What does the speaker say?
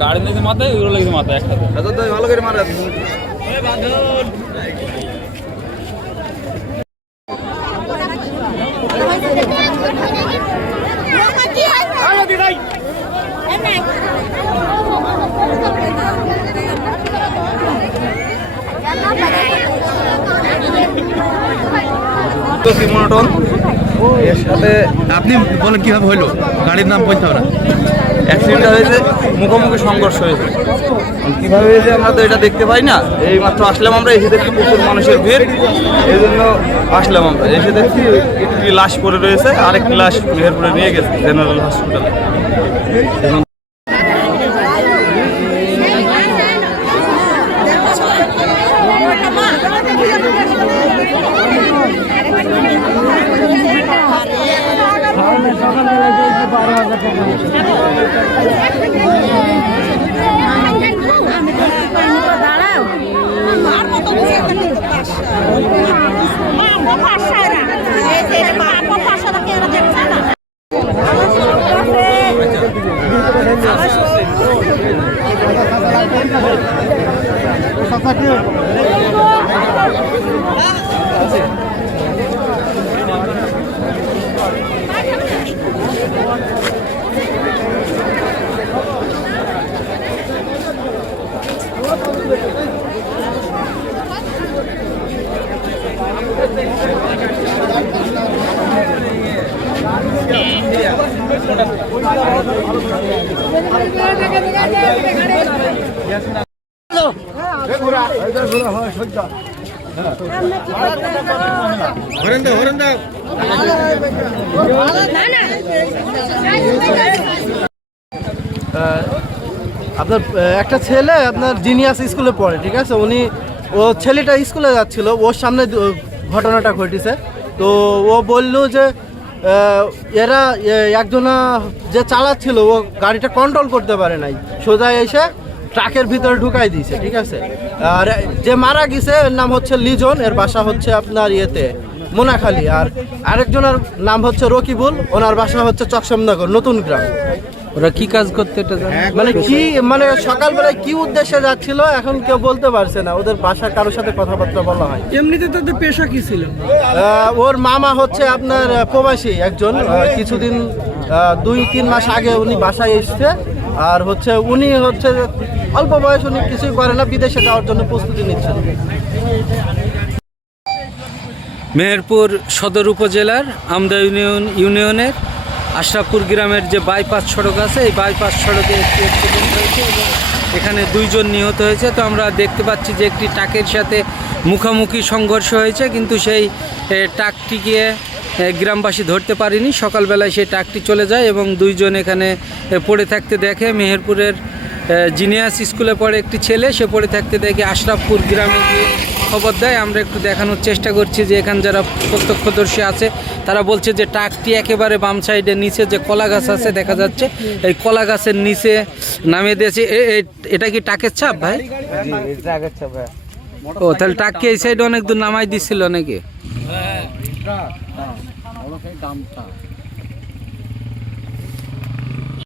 গাড়ি নিয়েছে মাথায়, ওগুলো লেগেছে মাথায় একসাথে। ভালো করে মারা মনোটন এর সাথে আপনি বলেন কিভাবে হইলো? গাড়ির নাম বলতে হবে না। অ্যাক্সিডেন্টটা হয়েছে, মুখোমুখি সংঘর্ষ হয়েছে। কীভাবে হয়েছে আমরা তো এটা দেখতে পাই না। এই মাত্র আসলাম আমরা, এসে দেখি প্রচুর মানুষের ভিড়, এই জন্য আসলাম আমরা। এসে দেখছি একটি লাশ পড়ে রয়েছে, আরেকটি লাশ মেহেরপুরে নিয়ে গেছে জেনারেল হসপিটালে। আপনার একটা ছেলে আপনার জিনিয়াস স্কুলে পড়ে, ঠিক আছে। ও ছেলেটা স্কুলে যাচ্ছিল, ওর সামনে ঘটনাটা ঘটেছে। তো ও বললো যে এরা একজনা যে চালাচ্ছিল ও গাড়িটা কন্ট্রোল করতে পারে নাই, সোজা এসে ট্রাকের ভিতরে ঢুকাই দিয়েছে, ঠিক আছে। আর যে মারা গেছে এর নাম হচ্ছে লিজন, এর বাসা হচ্ছে আপনার মোনাখালী। আর আরেকজনের নাম হচ্ছে রকিবুল, ওনার বাসা হচ্ছে চকসমনগর নতুন গ্রাম। ওরা কি কাজ করতে এটা মানে সকালবেলায় কি উদ্দেশ্যে যাচ্ছিল এখন কেউ বলতে পারছে না। ওদের বাসা কারোর সাথে কথাবার্তা বলা হয়। এমনিতে তাদের পেশা কি ছিল? ওর মামা হচ্ছে আপনার প্রবাসী একজন, কিছুদিন 2-3 মাস আগে উনি বাসায় এসছে। আর উনি অল্প বয়স, উনি কিছুই করে না, বিদেশে যাওয়ার জন্য প্রস্তুতি নিচ্ছেন। মেহেরপুর সদর উপজেলার আমদা ইউনিয়নের আশরাফপুর গ্রামের যে বাইপাস সড়ক আছে, এই বাইপাস সড়কে একটি অ্যাক্সিডেন্ট হয়েছে এবং এখানে 2 জন নিহত হয়েছে। তো আমরা দেখতে পাচ্ছি যে একটি ট্রাকের সাথে মুখোমুখি সংঘর্ষ হয়েছে, কিন্তু সেই ট্রাকটিকে গ্রামবাসী ধরতে পারেনি। সকালবেলায় সেই ট্রাকটি চলে যায় এবং 2 জন এখানে পড়ে থাকতে দেখে। মেহেরপুরের জিনিয়াস স্কুলে পড়ে একটি ছেলে, সে পড়ে থাকতে দেখে আশরাফপুর গ্রামে গিয়ে খবর দেয়। আমরা একটু দেখানোর চেষ্টা করছি যে এখানে যারা প্রত্যক্ষদর্শী আছে তারা বলছে যে ট্রাকটি একেবারে বাম সাইডে নিচে যে কলা গাছ আছে দেখা যাচ্ছে, এই কলা গাছের নিচে নামিয়ে দিয়েছে। এটা কি ট্রাকের চাপ ভাই? ও তাহলে ট্রাককে এই সাইডে অনেক দূর নামাই দিচ্ছিল নাকি?